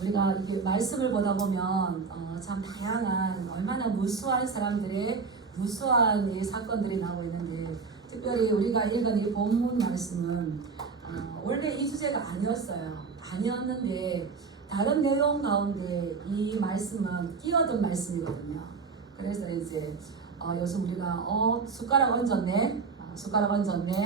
우리가 이렇게 말씀을 보다 보면 참 다양한 얼마나 무수한 사람들의 무수한 이 사건들이 나오고 있는데, 특별히 우리가 읽은 이 본문 말씀은 원래 이 주제가 아니었는데 다른 내용 가운데 이 말씀은 끼어든 말씀이거든요. 그래서 이제 요즘 우리가 숟가락 얹었네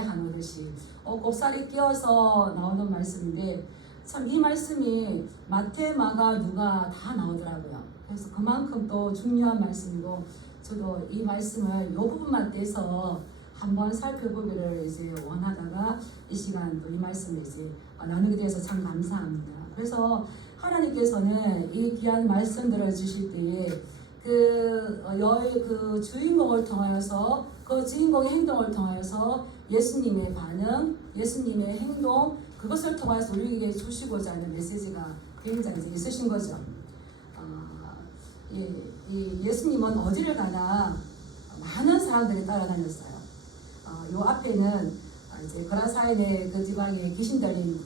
하듯이 곱살이 끼어서 나오는 말씀인데, 참 이 말씀이 마태, 마가, 누가 다 나오더라고요. 그래서 그만큼 또 중요한 말씀이고, 저도 이 말씀을 이 부분만 떼서 한번 살펴보기를 이제 원하다가 이 시간 또 이 말씀을 이제 나누게 돼서 참 감사합니다. 그래서 하나님께서는 이 귀한 말씀들을 주실 때에 그 주인공을 통하여서, 그 주인공의 행동을 통하여서 예수님의 반응, 예수님의 행동, 그것을 통해서 우리에게 주시고자 하는 메시지가 굉장히 있으신 거죠. 예수님은 어디를 가나 많은 사람들이 따라다녔어요. 요 앞에는 이제 거라사인의 그 지방에 귀신 들린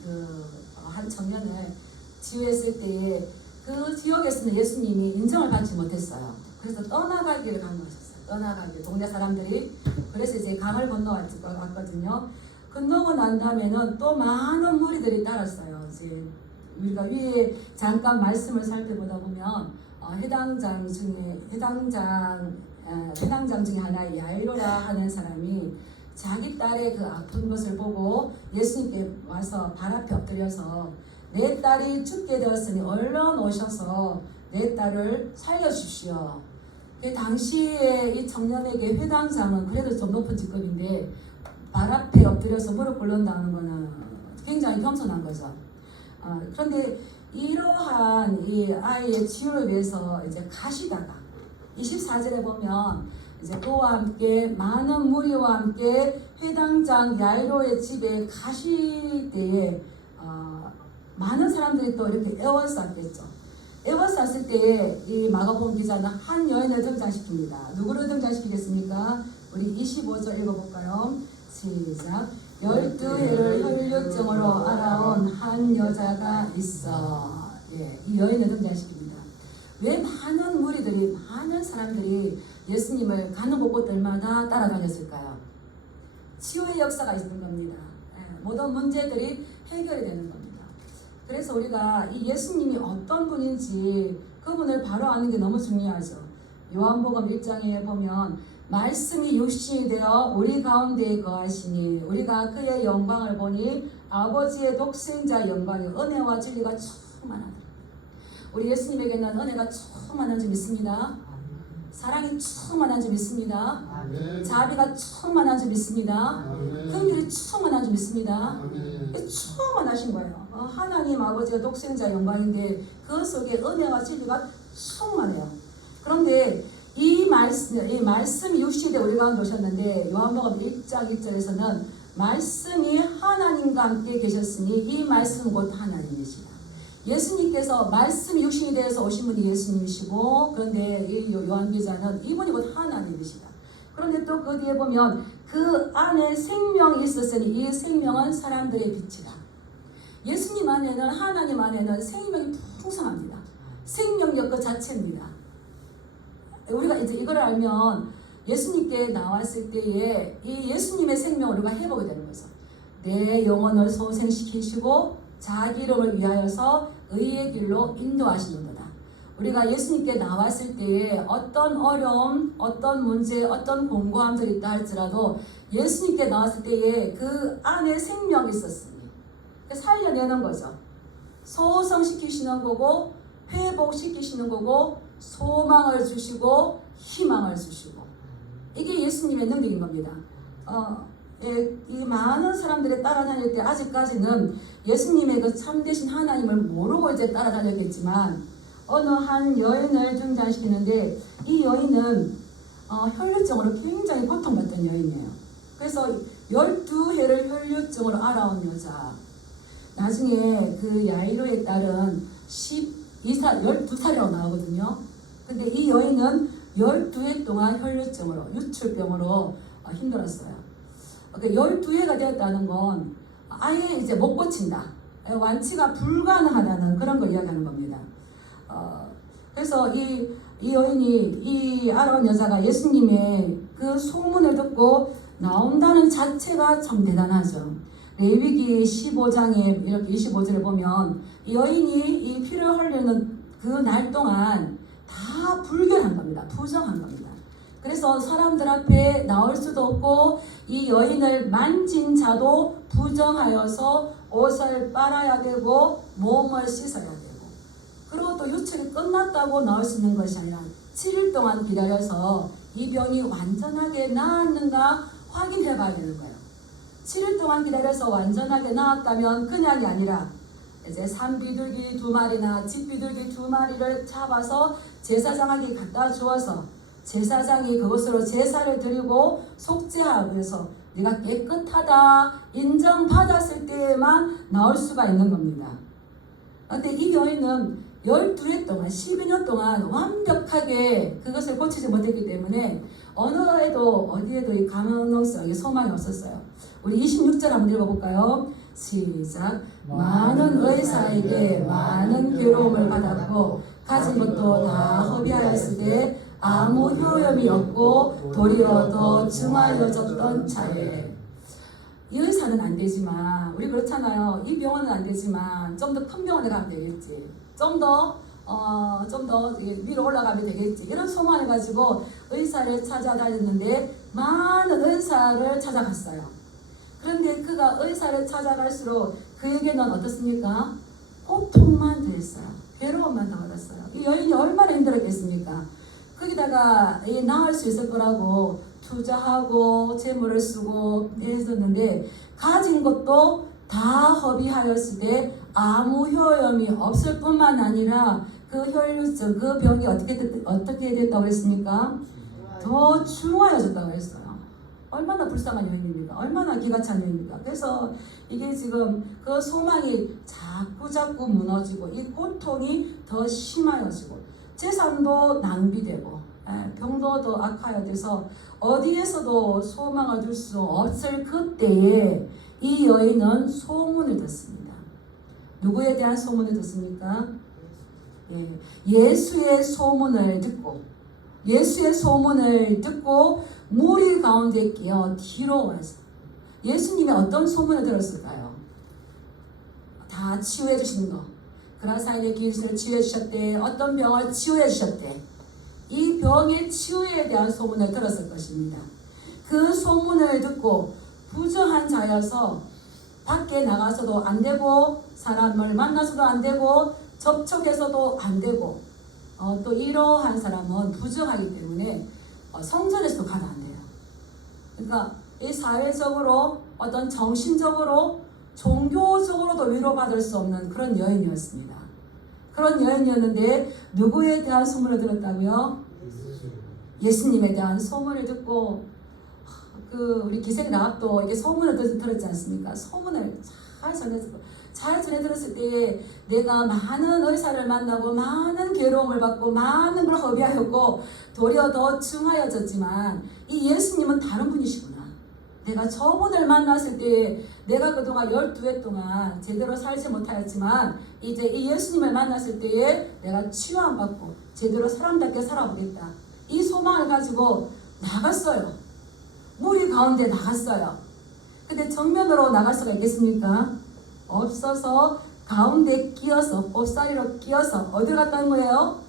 한 청년을 치유했을 때에 그 지역에서는 예수님이 인정을 받지 못했어요. 그래서 떠나가기를 강요하셨어요. 동네 사람들이. 그래서 이제 강을 건너왔거든요. 건너고 난 다음에는 또 많은 무리들이 따랐어요. 이제 우리가 위에 잠깐 말씀을 살펴보다 보면 해당장 중에 하나의 야이로라 하는 사람이 자기 딸의 그 아픈 것을 보고 예수님께 와서 발 앞에 엎드려서, 내 딸이 죽게 되었으니 얼른 오셔서 내 딸을 살려주십시오. 당시에 이 청년에게 회당장은 그래도 좀 높은 직급인데 발 앞에 엎드려서 무릎 꿇는다는 것은 굉장히 겸손한 거죠. 그런데 이러한 이 아이의 치유를 위해서 이제 가시다가 24절에 보면 이제 그와 함께 많은 무리와 함께 회당장 야이로의 집에 가실 때에 많은 사람들이 또 이렇게 애워쌌겠죠. 애워쌌을 때에 이 마가복음 기자는 한 여인을 등장시킵니다. 누구를 등장시키겠습니까? 우리 25절 읽어볼까요? 시작. 12해를 혈류증으로 알아온 한 여자가 있어. 이 여인을 등장시킵니다. 왜 많은 사람들이 예수님을 가는 곳곳들마다 따라다녔을까요? 치유의 역사가 있는 겁니다. 모든 문제들이 해결이 되는 겁니다. 그래서 우리가 이 예수님이 어떤 분인지 그분을 바로 아는 게 너무 중요하죠. 요한복음 1장에 보면 말씀이 육신이 되어 우리 가운데 거하시니 우리가 그의 영광을 보니 아버지의 독생자 영광이 은혜와 진리가 충만하더라. 우리 예수님에게는 은혜가 충만한 줄 믿습니다. 사랑이 충만한 줄 믿습니다. 자비가 충만한 줄 믿습니다. 긍휼이 충만한 줄 믿습니다. 충만하신 거예요. 하나님 아버지가 독생자 영광인데 그 속에 은혜와 진리가 충만해요. 그런데 이 말씀이 육신이 되어 우리 가운데 오셨는데, 요한복음 1장 1절에서는 말씀이 하나님과 함께 계셨으니 이 말씀은 곧 하나님이시다. 예수님께서 말씀이 육신이 되어서 오신 분이 예수님이시고, 그런데 이 요한 기자는 이분이 곧 하나님이시다. 그런데 또 그 뒤에 보면 그 안에 생명이 있었으니 이 생명은 사람들의 빛이다. 예수님 안에는, 하나님 안에는 생명이 풍성합니다. 생명력 그 자체입니다. 우리가 이제 이걸 알면 예수님께 나왔을 때에 이 예수님의 생명을 우리가 해보게 되는 거죠. 내 영혼을 소생시키시고 자기 이름을 위하여서 의의 길로 인도하시는도다. 우리가 예수님께 나왔을 때에 어떤 어려움, 어떤 문제, 어떤 공고함들이 있다 할지라도 예수님께 나왔을 때에 그 안에 생명이 있었으니 살려내는 거죠. 소성시키시는 거고 회복시키시는 거고 소망을 주시고 희망을 주시고, 이게 예수님의 능력인 겁니다. 이 많은 사람들이 따라다닐 때 아직까지는 예수님의 그 참되신 하나님을 모르고 이제 따라다녔겠지만, 어느 한 여인을 등장시키는데 이 여인은 혈류증으로 굉장히 고통받던 여인이에요. 그래서 12해를 혈류증으로 알아온 여자. 나중에 그 야이로의 딸은 12살이라고 나오거든요. 근데 이 여인은 12해 동안 혈류증으로, 유출병으로 힘들었어요. 12해가 되었다는 건 아예 이제 못 고친다. 완치가 불가능하다는 그런 걸 이야기하는 겁니다. 그래서 이 여인이 이 아론 여자가 예수님의 그 소문을 듣고 나온다는 자체가 참 대단하죠. 레위기 15장에 이렇게 25절을 보면 이 여인이 이 피를 흘리는 그 날 동안 다 불결한 겁니다. 부정한 겁니다. 그래서 사람들 앞에 나올 수도 없고 이 여인을 만진 자도 부정하여서 옷을 빨아야 되고 몸을 씻어야 되고, 그리고 또 유출이 끝났다고 나올 수 있는 것이 아니라 7일 동안 기다려서 이 병이 완전하게 나았는가 확인해 봐야 되는 거예요. 7일 동안 기다려서 완전하게 나았다면 그냥이 아니라 이제 산비둘기 2마리나 집비둘기 2마리를 잡아서 제사장에게 갖다 주어서 제사장이 그것으로 제사를 드리고 속죄하고 해서 네가 깨끗하다 인정받았을 때에만 나올 수가 있는 겁니다. 그런데 이 여인은 12해 동안 12년 동안 완벽하게 그것을 고치지 못했기 때문에 어디에도 이 가능성에 소망이 없었어요. 우리 26절 한번 읽어볼까요? 시작. 많은 의사에게 많은 괴로움을 받았고 가진 것도 다 허비하였으되 아무 효험이 없고 도리어 더 중하여졌던 차에. 이 의사는 안 되지만, 우리 그렇잖아요. 이 병원은 안 되지만 좀 더 큰 병원에 가면 되겠지, 좀 더 위로 올라가면 되겠지, 이런 소망을 가지고 의사를 찾아다녔는데 많은 의사를 찾아갔어요. 그런데 그가 의사를 찾아갈수록 그에게는 어떻습니까? 고통만 더했어요. 괴로움만 더 받았어요. 이 여인이 얼마나 힘들었겠습니까? 거기다가 나을 수 있을 거라고 투자하고 재물을 쓰고 했었는데 가진 것도 다 허비하였으되 아무 효험이 없을 뿐만 아니라 그 혈류증, 그 병이 어떻게 됐다고 했습니까? 더 중하여졌다고 했어요. 얼마나 불쌍한 여인입니까? 얼마나 기가 찬 여인입니까? 그래서 이게 지금 그 소망이 자꾸 무너지고 이 고통이 더 심하여지고 재산도 낭비되고 병도 더 악화돼서 어디에서도 소망을 줄 수 없을 그때에 이 여인은 소문을 듣습니다. 누구에 대한 소문을 듣습니까? 예수의 소문을 듣고 무리 가운데 끼어 뒤로 와서 예수님이 어떤 소문을 들었을까요? 다 치유해 주시는 거. 그라사인의 귀신을 치유해 주셨대. 어떤 병을 치유해 주셨대. 이 병의 치유에 대한 소문을 들었을 것입니다. 그 소문을 듣고 부정한 자여서 밖에 나가서도 안 되고 사람을 만나서도 안 되고 접촉해서도 안 되고 또 이러한 사람은 부정하기 때문에 성전에서도 가면 안 돼요. 그러니까 이 사회적으로 어떤 정신적으로 종교적으로도 위로받을 수 없는 그런 여인이었습니다. 그런 여인이었는데 누구에 대한 소문을 들었다고요? 예수님에 대한 소문을 듣고 우리 기생 라합도 이게 소문을 들었지 않습니까? 소문을 잘 전해 들었을 때에 내가 많은 의사를 만나고 많은 괴로움을 받고 많은 걸 허비하였고 도리어 더 중하여졌지만 이 예수님은 다른 분이시구나. 내가 저분을 만났을 때에 내가 그동안 12해 동안 제대로 살지 못하였지만 이제 이 예수님을 만났을 때에 내가 치유함 받고 제대로 사람답게 살아보겠다. 이 소망을 가지고 나갔어요. 무리 가운데 나갔어요. 근데 정면으로 나갈 수가 있겠습니까? 없어서 가운데 끼어서 꼽사리로 끼어서 어디 갔다는 거예요?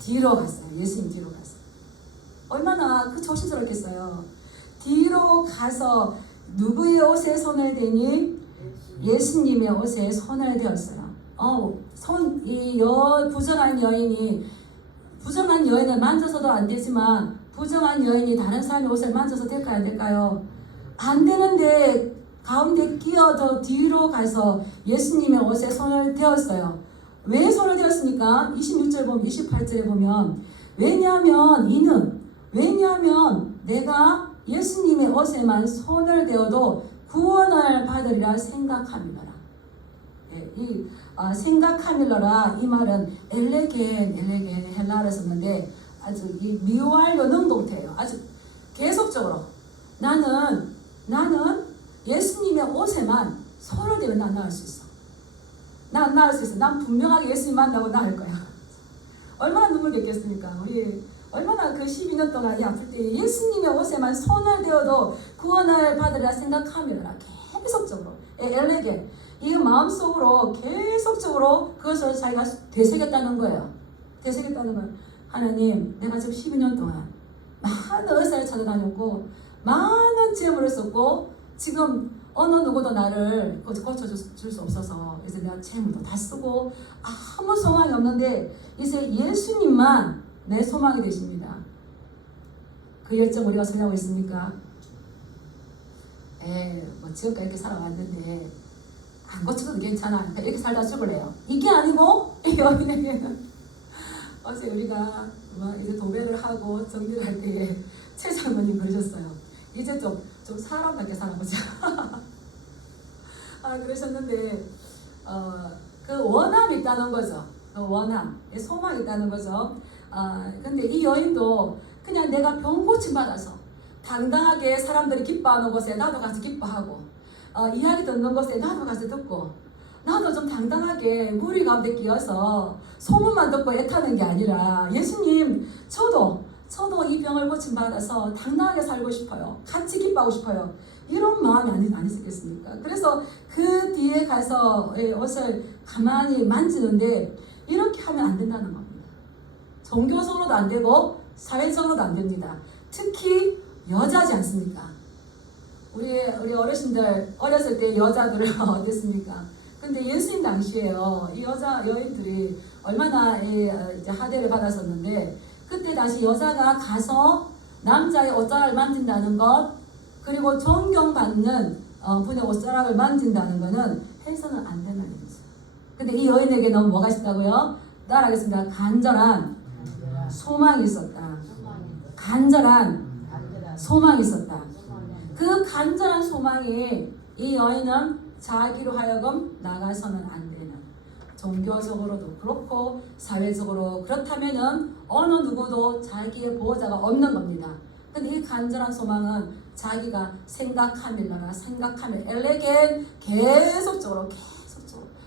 뒤로 갔어요. 예수님 뒤로 갔어요. 얼마나 조심스럽겠어요. 뒤로 가서 누구의 옷에 손을 대니? 예수님의 옷에 손을 대었어요. 부정한 여인을 만져서도 안 되지만 부정한 여인이 다른 사람의 옷을 만져서 될까요? 안 될까요? 안 되는데 가운데 끼어서 뒤로 가서 예수님의 옷에 손을 대었어요. 왜 손을 대었습니까? 26절 보면 28절에 보면 왜냐하면 내가 예수님의 옷에만 손을 대어도 구원을 받으리라 생각함이더라. 생각함이더라 이 말은 엘레겐 헬라어를 썼는데 아주 이 미완료 능동태예요. 아주 계속적으로 나는 예수님의 옷에만 손을 대면 난 나을 수 있어. 나 안 나을 수 있어. 난 분명하게 예수님 만나고 나을 거야. 얼마나 눈물 겠겠습니까? 우리 얼마나 그 12년 동안 이 아플 때 예수님의 옷에만 손을 대어도 구원을 받으리라 생각하며 계속적으로 엘레게 이 마음속으로 계속적으로 그것을 자기가 되새겼다는 거예요. 되새겼다는 거예요. 하나님, 내가 지금 12년 동안 많은 의사를 찾아다녔고 많은 재물을 썼고 지금 어느 누구도 나를 고쳐줄 수 없어서 이제 내가 재물도 다 쓰고 아무 소망이 없는데 이제 예수님만 내 소망이 되십니다. 그 열정 우리가 소유하고 있습니까? 뭐 지금까지 이렇게 살아왔는데 안 고쳐도 괜찮아. 이렇게 살다 죽을래요. 이게 아니고 여인에게는 어제 우리가 이제 도배를 하고 정리를 할 때에 최 장로님 그러셨어요. 이제 좀 사람답게 살아보자. 그러셨는데 그 원함이 있다는 거죠. 그 원함, 소망이 있다는 거죠. 근데 이 여인도 그냥 내가 병 고침 받아서 당당하게 사람들이 기뻐하는 곳에 나도 가서 기뻐하고 이야기 듣는 곳에 나도 가서 듣고 나도 좀 당당하게 무리 가운데 끼어서 소문만 듣고 애타는 게 아니라 예수님 저도 이 병을 고침 받아서 당당하게 살고 싶어요. 같이 기뻐하고 싶어요. 이런 마음이 안 있었겠습니까? 그래서 그 뒤에 가서 옷을 가만히 만지는데 이렇게 하면 안 된다는 겁니다. 종교적으로도 안 되고 사회적으로도 안 됩니다. 특히 여자지 않습니까? 우리 어르신들 어렸을 때 여자들은 어땠습니까? 근데 예수님 당시에요. 이 여자 여인들이 얼마나 이제 하대를 받았었는데 그때 다시 여자가 가서 남자의 옷자락을 만진다는 것 그리고 존경받는 분의 옷자락을 만진다는 것은 해서는 안 되는 일이죠. 근데 이 여인에게 너무 뭐가 있었다고요? 따라하겠습니다. 간절한 소망이 있었다. 간절한 소망이 있었다. 그 간절한 소망이 이 여인은 자기로 하여금 나가서는 안 되는 종교적으로도 그렇고 사회적으로 그렇다면은 어느 누구도 자기의 보호자가 없는 겁니다. 근데 이 간절한 소망은 자기가 생각하밀 엘레겐 계속적으로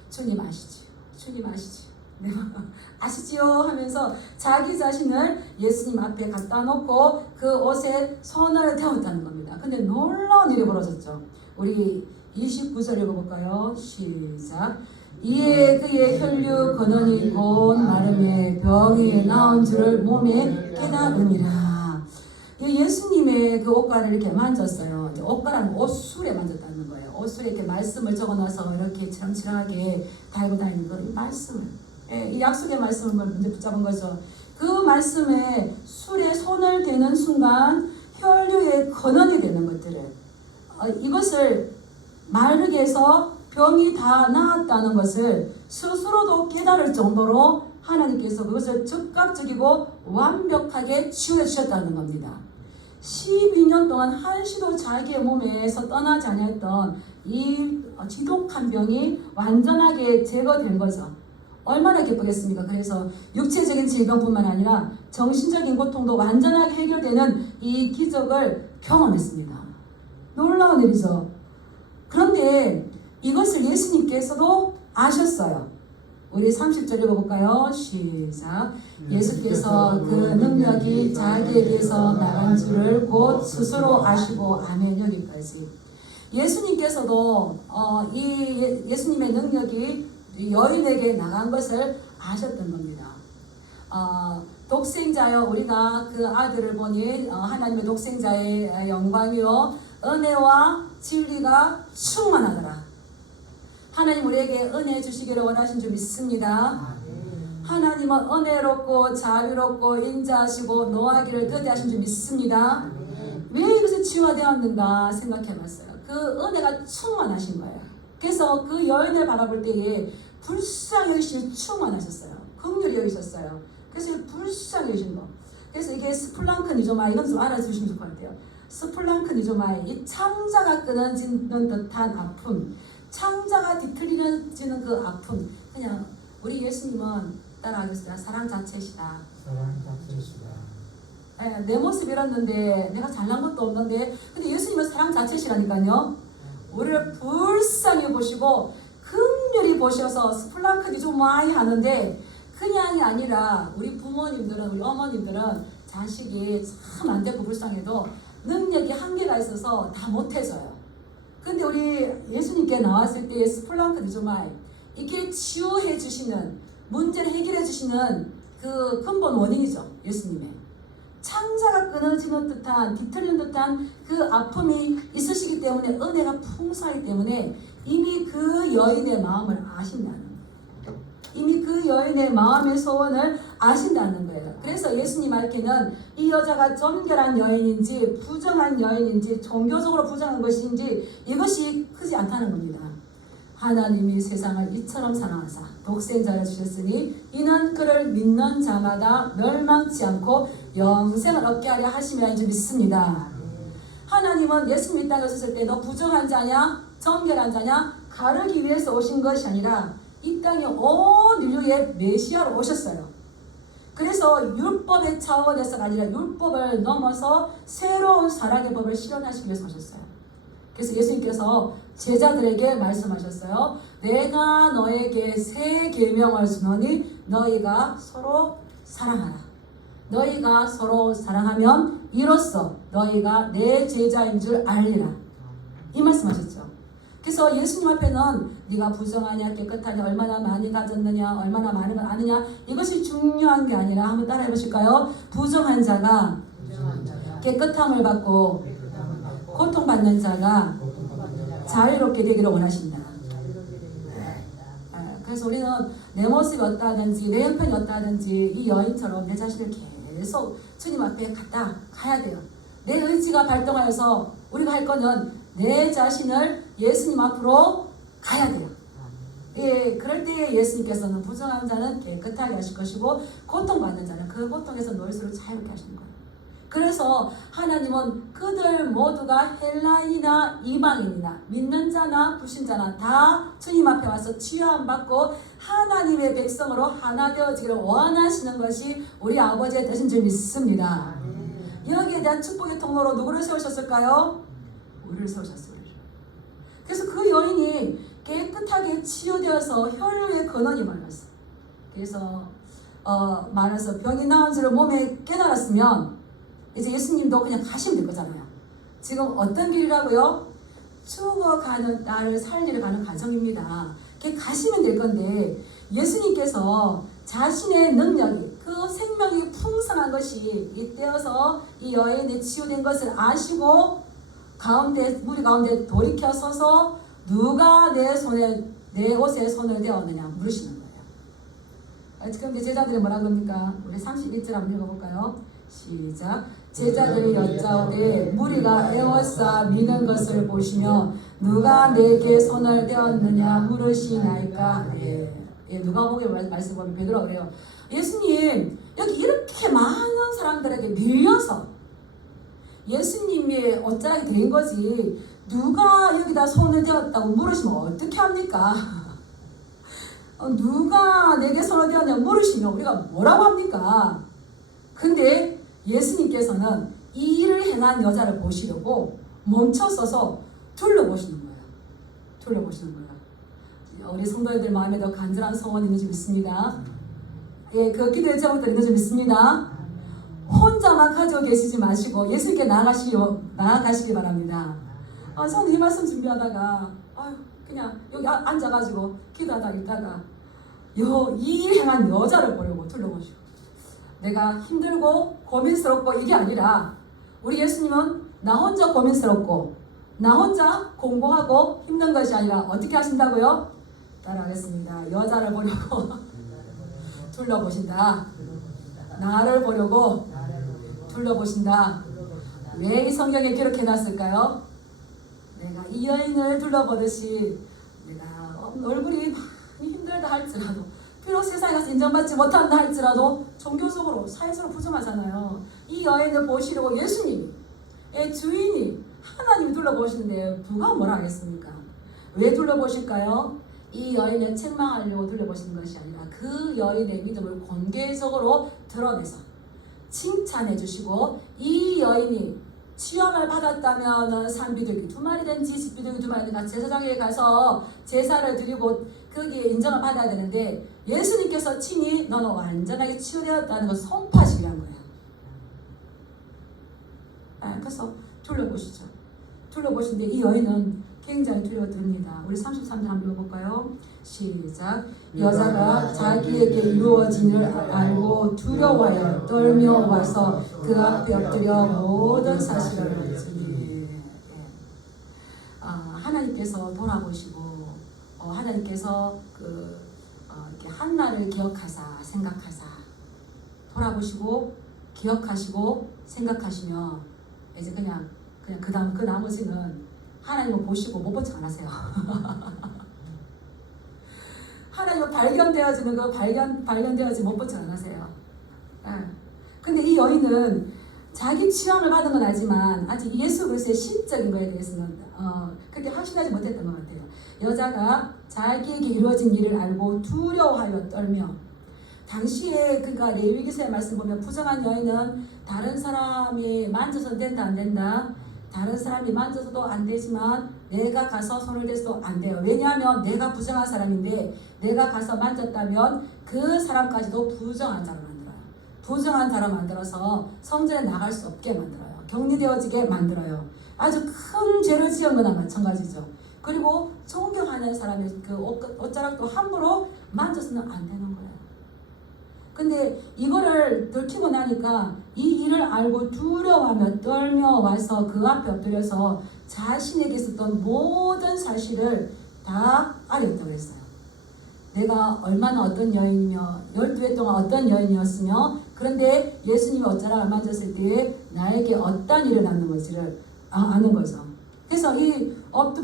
주님 아시지요. 주님 아시지요. 네. 아시지요 하면서 자기 자신을 예수님 앞에 갖다 놓고 그 옷에 손을 대었다는 겁니다. 근데 놀라운 일이 벌어졌죠. 우리 29절 읽어볼까요? 시작. 이에 그의 혈류 근원이 곧 마름에 병이 나온 줄을 몸에 깨달음이라. 예수님의 그 옷가를 이렇게 만졌어요. 옷가라는 옷술에 만졌다는 거예요. 옷술에 이렇게 말씀을 적어놔서 이렇게 치렁치렁하게 달고 다니는 거, 이 말씀을, 이 약속의 말씀을 먼저 붙잡은 거죠. 그 말씀에 술에 손을 대는 순간 혈류의 근원이 되는 것들을 이것을 마르게 해서 병이 다 나았다는 것을 스스로도 깨달을 정도로 하나님께서 그것을 즉각적이고 완벽하게 치유해 주셨다는 겁니다. 12년 동안 한시도 자기의 몸에서 떠나지 않았던 이 지독한 병이 완전하게 제거된 거죠. 얼마나 기쁘겠습니까? 그래서 육체적인 질병뿐만 아니라 정신적인 고통도 완전하게 해결되는 이 기적을 경험했습니다. 놀라운 일이죠. 그런데 이것을 예수님께서도 아셨어요. 우리 30절 읽어볼까요? 시작. 예수께서 그 능력이 자기에게서 나간 줄을 곧 스스로 아시고 아멘. 여기까지. 예수님께서도 예수님의 능력이 여인에게 나간 것을 아셨던 겁니다. 독생자여 우리가 그 아들을 보니 하나님의 독생자의 영광이요 은혜와 진리가 충만하더라. 하나님 우리에게 은혜 주시기를 원하신 줄 믿습니다. 하나님은 은혜롭고 자유롭고 인자하시고 노하기를 더디하신 줄 믿습니다. 왜 이것이 치유되었는가 생각해봤어요. 그 은혜가 충만하신 거예요. 그래서 그 여인을 바라볼 때에 불쌍히 여기시니 충만하셨어요. 긍휼히 여기셨어요. 그래서 불쌍히 여기신 거. 그래서 이게 스플랑크 니조마, 이건 좀 알아주시면 좋을 것 같아요. 스플랑크 니조마의 이 창자가 끊어지는 듯한 아픔, 창자가 뒤틀리는 그 아픔. 그냥 우리 예수님은 따라하겠습니다. 사랑 자체시다. 사랑 자체시다. 내 모습 이랬는데 내가 잘난 것도 없는데 근데 예수님은 사랑 자체시라니까요. 우리를 불쌍히 보시고 긍휼히 그들이 보셔서 스플랑크니 좀 많이 하는데 그냥이 아니라 우리 부모님들은 우리 어머님들은 자식이 참 안 되고 불쌍해도 능력이 한계가 있어서 다 못해줘요. 근데 우리 예수님께 나왔을 때의 스플랑크니 좀 많이 이렇게 치유해 주시는 문제를 해결해 주시는 그 근본 원인이죠. 예수님의 창자가 끊어지는 듯한 뒤틀린 듯한 그 아픔이 있으시기 때문에 은혜가 풍성하기 때문에 이미 그 여인의 마음을 아신다는 거예요. 이미 그 여인의 마음의 소원을 아신다는 거예요. 그래서 예수님 알기는 이 여자가 정결한 여인인지 부정한 여인인지 종교적으로 부정한 것인지 이것이 크지 않다는 겁니다. 하나님이 세상을 이처럼 사랑하사 독생자를 주셨으니 이는 그를 믿는 자마다 멸망치 않고 영생을 얻게 하려 하심이라 줄 믿습니다. 하나님은 예수님 이 땅에 오셨을 때 너 부정한 자냐 정결한 자냐 가르기 위해서 오신 것이 아니라 이 땅에 온 인류의 메시아로 오셨어요. 그래서 율법의 차원에서가 아니라 율법을 넘어서 새로운 사랑의 법을 실현하시기 위해서 오셨어요. 그래서 예수님께서 제자들에게 말씀하셨어요. 내가 너에게 새 계명을 주노니 너희가 서로 사랑하라. 너희가 서로 사랑하면 이로써 너희가 내 제자인 줄 알리라. 이 말씀하셨죠. 그래서 예수님 앞에는 네가 부정하냐 깨끗하냐 얼마나 많이 가졌느냐 얼마나 많은 걸 아느냐 이것이 중요한 게 아니라 한번 따라해 보실까요? 부정한 자가 깨끗함을 받고 고통받는 자가 자유롭게 되기를 원하신다. 그래서 우리는 내 모습이 어떠하든지 내 형편이 어떠하든지 이 여인처럼 내 자신을 계속 주님 앞에 갔다 가야 돼요. 내 의지가 발동하여서 우리가 할 거는 내 자신을 예수님 앞으로 가야 돼요. 예, 그럴 때 예수님께서는 부정한 자는 깨끗하게 하실 것이고 고통받는 자는 그 고통에서 노예스로 자유롭게 하시는 거예요. 그래서 하나님은 그들 모두가 헬라인이나 이방인이나 믿는 자나 불신자나 다 주님 앞에 와서 치유함 받고 하나님의 백성으로 하나 되어지기를 원하시는 것이 우리 아버지의 뜻인 줄 믿습니다. 여기에 대한 축복의 통로로 누구를 세우셨을까요? 우리를 세우셨어요. 그래서 그 여인이 깨끗하게 치유되어서 혈류의 근원이 말랐어요. 그래서 말해서 병이 나은 줄을 몸에 깨달았으면 이제 예수님도 그냥 가시면 될 거잖아요. 지금 어떤 길이라고요? 죽어가는 나를 살리러 가는 과정입니다. 가시면 될 건데 예수님께서 자신의 능력이 그 생명이 풍성한 것이 이때여서 이 여인이 치유된 것을 아시고 무리 가운데 돌이켜 서서 누가 내 옷에 손을 대었느냐 물으시는 거예요. 지금 이제 제자들이 뭐라고 합니까? 우리 31절 한번 읽어볼까요? 시작. 제자들이 여짜오되 무리가 에워싸 미는 것을 보시며 누가 내게 손을 대었느냐 물으시나이까. 누가복음 말씀 보면 베드로가 그래요. 예수님 여기 이렇게 많은 사람들에게 밀려서 예수님이 옷자락이 된 거지 누가 여기다 손을 대었다고 물으시면 어떻게 합니까? 누가 내게 손을 대었냐고 물으시면 우리가 뭐라고 합니까? 근데 예수님께서는 이 일을 행한 여자를 보시려고 멈춰서서 둘러보시는 거예요. 둘러보시는 거예요. 우리 성도님들 마음에도 간절한 소원이 있는지 믿습니다. 예, 그 기도의 제목들이 있는지 믿습니다. 혼자만 가지고 계시지 마시고 예수님께 나아가시기 바랍니다. 저는 이 말씀 준비하다가 그냥 여기 앉아가지고 기도하다가 있다가 이 일 행한 여자를 보려고 둘러보시고 내가 힘들고 고민스럽고 이게 아니라 우리 예수님은 나 혼자 고민스럽고 나 혼자 공부하고 힘든 것이 아니라 어떻게 하신다고요? 따라하겠습니다. 여자를 보려고 둘러보신다. 나를 보려고 둘러보신다. 왜 이 성경에 기록해놨을까요? 내가 이 여인을 둘러보듯이 내가 얼굴이 많이 힘들다 할지라도 비록 세상에 가서 인정받지 못한다 할지라도 종교적으로 사회적으로 부정하잖아요. 이 여인을 보시려고 예수님이 주인이 하나님이 둘러보시는데 누가 뭐라 하겠습니까? 왜 둘러보실까요? 이 여인을 책망하려고 둘러보시는 것이 아니라 그 여인의 믿음을 공개적으로 드러내서 칭찬해 주시고 이 여인이 치유함을 받았다면 산비둘기 2마리든지 집비둘기 2마리든지 제사장에 가서 제사를 드리고 거기에 인정을 받아야 되는데 예수님께서 친히 너는 완전하게 치유되었다는 걸 선포하시기란 거예요. 그래서 둘러보시죠. 둘러보시는데 이 여인은 굉장히 두려워듭니다. 우리 33절 한번 읽어볼까요? 시작. 여자가 자기에게 이루어진 일을 알고 두려워하여 떨며 와서 그 앞에 엎드려 모든 사실을 알았으니. 하나님께서 돌아보시고 하나님께서 이렇게 한나를 기억하사 생각하사 돌아보시고 기억하시고 생각하시며 이제 그냥 그 나머지는 하나님을 보시고 못 본 척 안 하세요. 하나님은 발견되어지는 거 발견되어지 못 본 척 안 하세요. 근데 이 여인은 자기 치유함을 받은 건 알지만 아직 예수 그리스도의 신적인 거에 대해서는 그렇게 확신하지 못했던 것 같아요. 여자가 자기에게 이루어진 일을 알고 두려워하여 떨며 당시에 그러니까 레위기서의 말씀 보면 부정한 여인은 다른 사람이 만져서 된다 안 된다. 다른 사람이 만져서도 안 되지만 내가 가서 손을 대서도 안 돼요. 왜냐하면 내가 부정한 사람인데 내가 가서 만졌다면 그 사람까지도 부정한 자로 만들어요. 부정한 자로 만들어서 성전에 나갈 수 없게 만들어요. 격리되어지게 만들어요. 아주 큰 죄를 지은 거나 마찬가지죠. 그리고 존경하는 사람의 그 옷자락도 함부로 만져서는 안 되는 거예요. 근데 이거를 들키고 나니까 이 일을 알고 두려워하며 떨며 와서 그 앞에 엎드려서 자신에게 있었던 모든 사실을 다 알렸다고 했어요. 내가 얼마나 어떤 여인이며 12해 동안 어떤 여인이었으며 그런데 예수님이 옷자락을 만졌을 때에 나에게 어떤 일이 일어나는 것을 아는 거죠. 그래서 이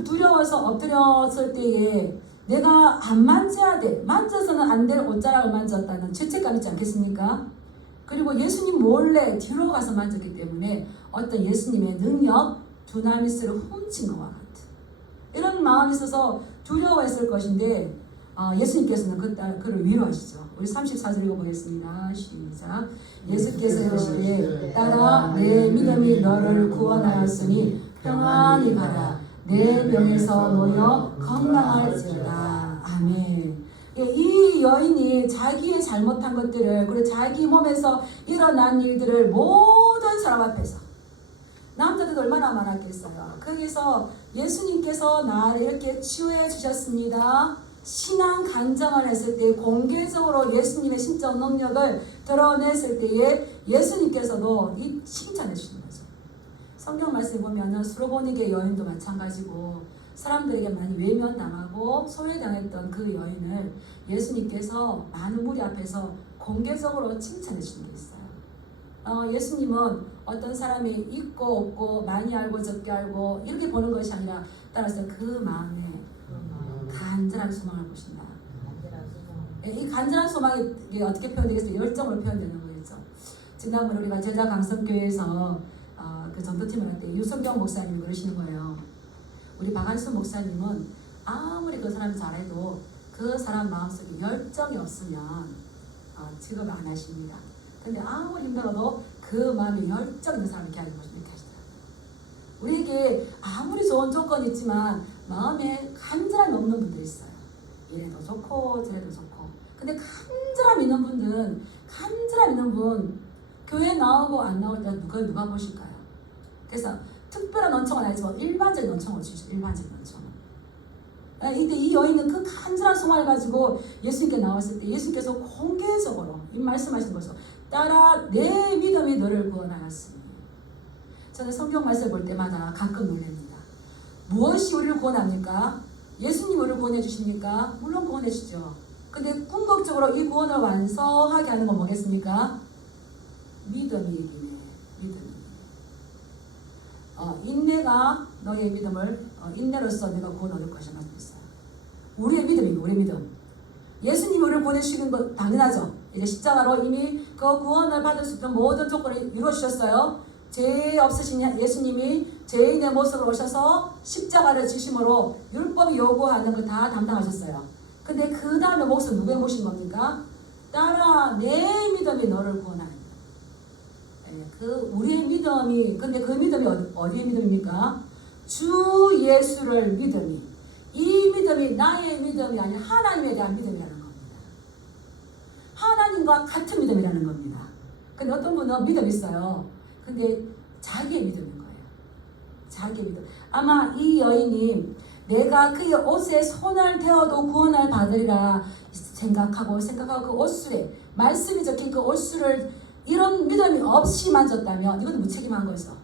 두려워서 엎드렸을 때에 내가 안 만져야 돼. 만져서는 안 될 옷자락을 만졌다는 죄책감 있지 않겠습니까? 그리고 예수님 몰래 뒤로 가서 만졌기 때문에 어떤 예수님의 능력, 두나미스를 훔친 것과 같은 이런 마음이 있어서 두려워했을 것인데 예수님께서는 그를 위로하시죠. 우리 34절 읽어보겠습니다. 시작. 예수께서 이르시되 딸아 내 믿음이 너를 구원하였으니 평안히 가라. 내 병에서 놓여 건강할지어다. 아멘. 이 여인이 자기의 잘못한 것들을 그리고 자기 몸에서 일어난 일들을 모든 사람 앞에서 남자들도 얼마나 많았겠어요. 거기서 예수님께서 나를 이렇게 치유해 주셨습니다. 신앙 간증을 했을 때 공개적으로 예수님의 신적 능력을 드러냈을 때에 예수님께서도 이 칭찬해 주시는 거죠. 성경 말씀 보면은 수로보니게 여인도 마찬가지고 사람들에게 많이 외면당하고 소외당했던 그 여인을 예수님께서 많은 무리 앞에서 공개적으로 칭찬해 주는 게 있어요. 예수님은 어떤 사람이 있고 없고 많이 알고 적게 알고 이렇게 보는 것이 아니라 따라서 그 마음에 간절한 소망을 보신다. 이 간절한 소망이 어떻게 표현되겠어요? 열정으로 표현되는 거겠죠. 지난번에 우리가 제자 강성교회에서 그 전도팀을 할 때 유성경 목사님이 그러시는 거예요. 우리 박한수 목사님은 아무리 그 사람이 잘해도 그 사람 마음속에 열정이 없으면 취급을 안 하십니다. 근데 아무리 힘들어도 그 마음에 열정 있는 사람을 이렇게 하시더라고요. 우리에게 아무리 좋은 조건이 있지만 마음에 간절함이 없는 분들이 있어요. 이래도 좋고 저래도 좋고. 근데 간절함 있는 분 교회 나오고 안 나올 때 누가 보실까요? 그래서 특별한 은총은 아니지만 일반적인 은총을 주시죠. 일반적인 은총. 근데 이 여인은 그 간절한 소망을 가지고 예수님께 나왔을 때 예수님께서 공개적으로 이 말씀하신 거죠. 딸아 내 믿음이 너를 구원하였으니. 저는 성경 말씀 볼 때마다 가끔 놀랍니다. 무엇이 우리를 구원합니까? 예수님 우리를 구원해 주십니까? 물론 구원해 주죠. 근데 궁극적으로 이 구원을 완성하게 하는 건 뭐겠습니까? 믿음이 이기네. 믿음이. 인내가 너의 믿음을 인내로써 내가 구원 얻을 것이라 말고 있어요. 우리의 믿음입니다. 우리의 믿음. 예수님이 우리를 보내주시는 건 당연하죠. 이제 십자가로 이미 그 구원을 받을 수 있는 모든 조건을 이루어주셨어요. 죄 없으신 예수님이 죄인의 모습으로 오셔서 십자가를 지심으로 율법이 요구하는 거 다 담당하셨어요. 근데 그 다음에 몫은 누구의 몫인 겁니까? 따라 내 믿음이 너를 구원하는. 우리의 믿음이 근데 그 믿음이 어디의 믿음입니까? 주 예수를 믿음이 이 믿음이 나의 믿음이 아니라 하나님에 대한 믿음이라는 겁니다. 하나님과 같은 믿음이라는 겁니다. 근데 어떤 분은 믿음이 있어요. 근데 자기의 믿음인 거예요. 자기의 믿음. 아마 이 여인이 내가 그의 옷에 손을 대어도 구원을 받으리라 생각하고 그 옷술에 말씀이 적힌 그 옷술을 이런 믿음이 없이 만졌다면 이것은 무책임한 거죠.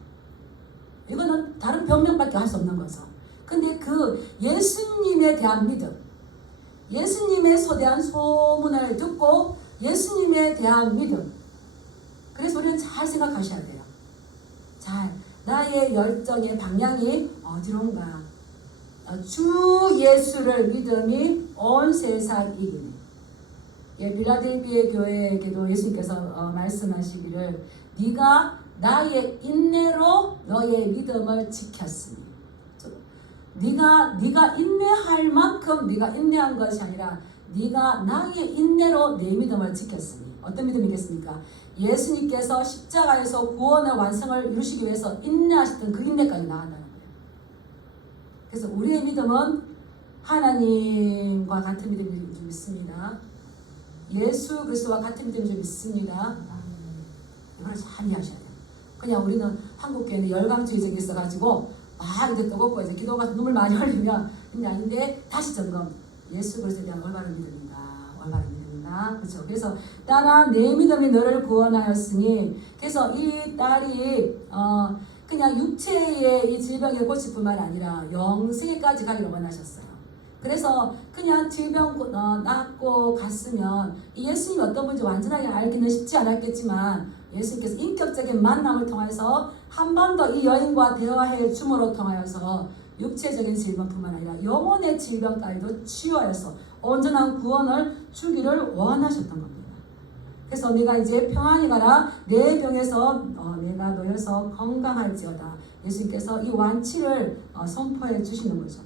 이거는 다른 변명밖에 할 수 없는 거죠. 근데 그 예수님에 대한 믿음, 예수님의 소대한 소문을 듣고 예수님에 대한 믿음. 그래서 우리는 잘 생각하셔야 돼요. 잘 나의 열정의 방향이 어디론가. 주 예수를 믿음이 온 세상 이기니. 빌라델비아 교회에게도 예수님께서 말씀하시기를 네가 나의 인내로 너의 믿음을 지켰으니. 네가 인내할 만큼 네가 인내한 것이 아니라 네가 나의 인내로 내 믿음을 지켰으니. 어떤 믿음이겠습니까? 예수님께서 십자가에서 구원의 완성을 이루시기 위해서 인내하셨던 그 인내까지 나간다는 거예요. 그래서 우리의 믿음은 하나님과 같은 믿음을 좀 믿습니다. 예수 그리스도와 같은 믿음을 좀 믿습니다. 이걸 잘 이해하셔야 돼요. 그냥 우리는 한국교회는 열강주의적이 있어가지고 막 이제 뜨겁고 이제 기도가 눈물 많이 흘리면 근데 아닌데 다시 점검. 예수 그리스도에 대한 올바른 믿음인가? 올바른 믿음인가? 그렇죠. 그래서 딸아 내 믿음이 너를 구원하였으니. 그래서 이 딸이 그냥 육체의 이 질병에 고칠 뿐만 아니라 영생에까지 가기를 원하셨어요. 그래서 그냥 질병 낫고 갔으면 예수님이 어떤 분인지 완전하게 알기는 쉽지 않았겠지만 예수님께서 인격적인 만남을 통해서 한 번 더 이 여인과 대화해 줌으로 통하여서 육체적인 질병뿐만 아니라 영혼의 질병까지도 치유하여서 온전한 구원을 주기를 원하셨던 겁니다. 그래서 네가 이제 평안히 가라. 내 병에서 내가 놓여서 건강할지어다. 예수님께서 이 완치를 선포해 주시는 거죠.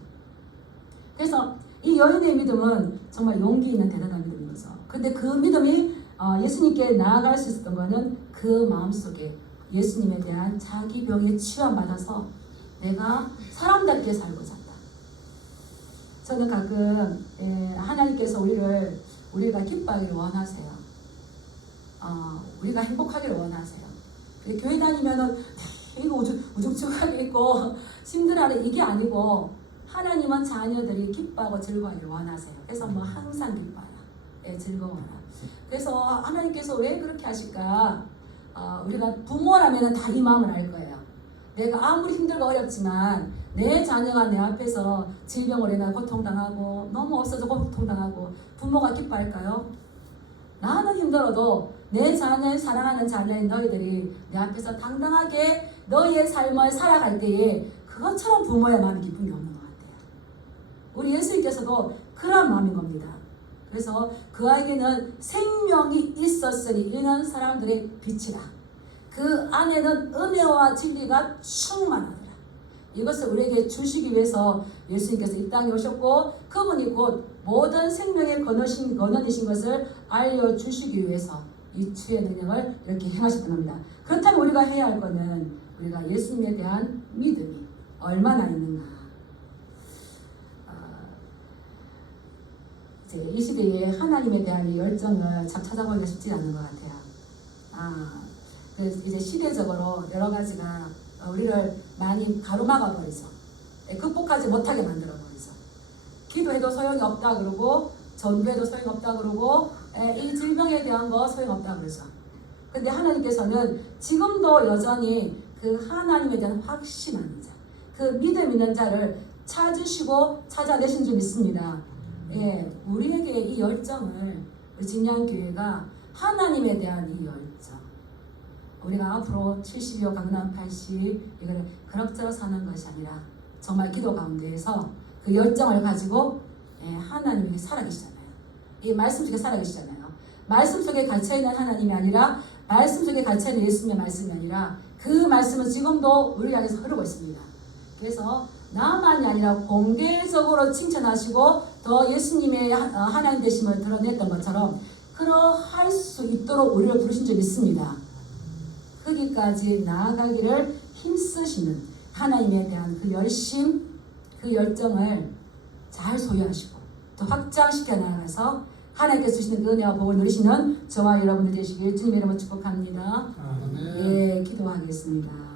그래서 이 여인의 믿음은 정말 용기 있는 대단한 믿음인 거죠. 근데 그 믿음이 예수님께 나아갈 수 있었던 거는 그 마음속에 예수님에 대한 자기 병에 치유받아서 내가 사람답게 살고자 한다. 저는 가끔 하나님께서 우리가 기뻐하기를 원하세요. 우리가 행복하기를 원하세요. 교회 다니면은 이거 우죽죽하게 있고 힘들어하는 이게 아니고 하나님은 자녀들이 기뻐하고 즐거워하기를 원하세요. 그래서 뭐 항상 기뻐하라. 즐거워하라. 그래서 하나님께서 왜 그렇게 하실까? 우리가 부모라면 다 이 마음을 알 거예요. 내가 아무리 힘들고 어렵지만 내 자녀가 내 앞에서 질병으로 인해 고통당하고 너무 없어져 고통당하고 부모가 기뻐할까요? 나는 힘들어도 내 자녀를 사랑하는 자녀인 너희들이 내 앞에서 당당하게 너희의 삶을 살아갈 때에 그것처럼 부모의 마음이 기쁨이 없는 것 같아요. 우리 예수님께서도 그런 마음인 겁니다. 그래서 그에게는 생명이 있었으니 이는 사람들의 빛이라. 그 안에는 은혜와 진리가 충만하더라. 이것을 우리에게 주시기 위해서 예수님께서 이 땅에 오셨고 그분이 곧 모든 생명의 근원이신 것을 알려주시기 위해서 이 주의 능력을 이렇게 행하셨던 겁니다. 그렇다면 우리가 해야 할 것은 우리가 예수님에 대한 믿음이 얼마나 있는가. 이 시대에 하나님에 대한 이 열정을 참 찾아보기가 쉽지 않은 것 같아요. 이제 시대적으로 여러 가지가 우리를 많이 가로막아 버리죠. 극복하지 못하게 만들어 버리죠. 기도해도 소용이 없다 그러고 전도해도 소용이 없다 그러고 이 질병에 대한 거 소용 없다 그러죠. 근데 하나님께서는 지금도 여전히 그 하나님에 대한 확신하는 자, 그 믿음 있는 자를 찾으시고 찾아내신 줄 믿습니다. 우리에게 이 열정을 우리 진양교회가 하나님에 대한 이 열정, 우리가 앞으로 70이요 강남 80 이거를 그럭저럭 사는 것이 아니라 정말 기도 가운데에서 그 열정을 가지고 하나님이 살아계시잖아요. 이 말씀 속에 살아계시잖아요. 말씀 속에 갇혀있는 하나님이 아니라 말씀 속에 갇혀있는 예수님의 말씀이 아니라 그 말씀은 지금도 우리 향해서 흐르고 있습니다. 그래서 나만이 아니라 공개적으로 칭찬하시고 더 예수님의 하나님 되심을 드러냈던 것처럼 그러할 수 있도록 우리를 부르신 줄 믿습니다. 거기까지 나아가기를 힘쓰시는 하나님에 대한 그 열심, 그 열정을 잘 소유하시고 또 확장시켜 나가서 하나님께서 주시는 그 은혜와 복을 누리시는 저와 여러분들 되시길 주님의 이름으로 축복합니다. 아멘. 예, 기도하겠습니다.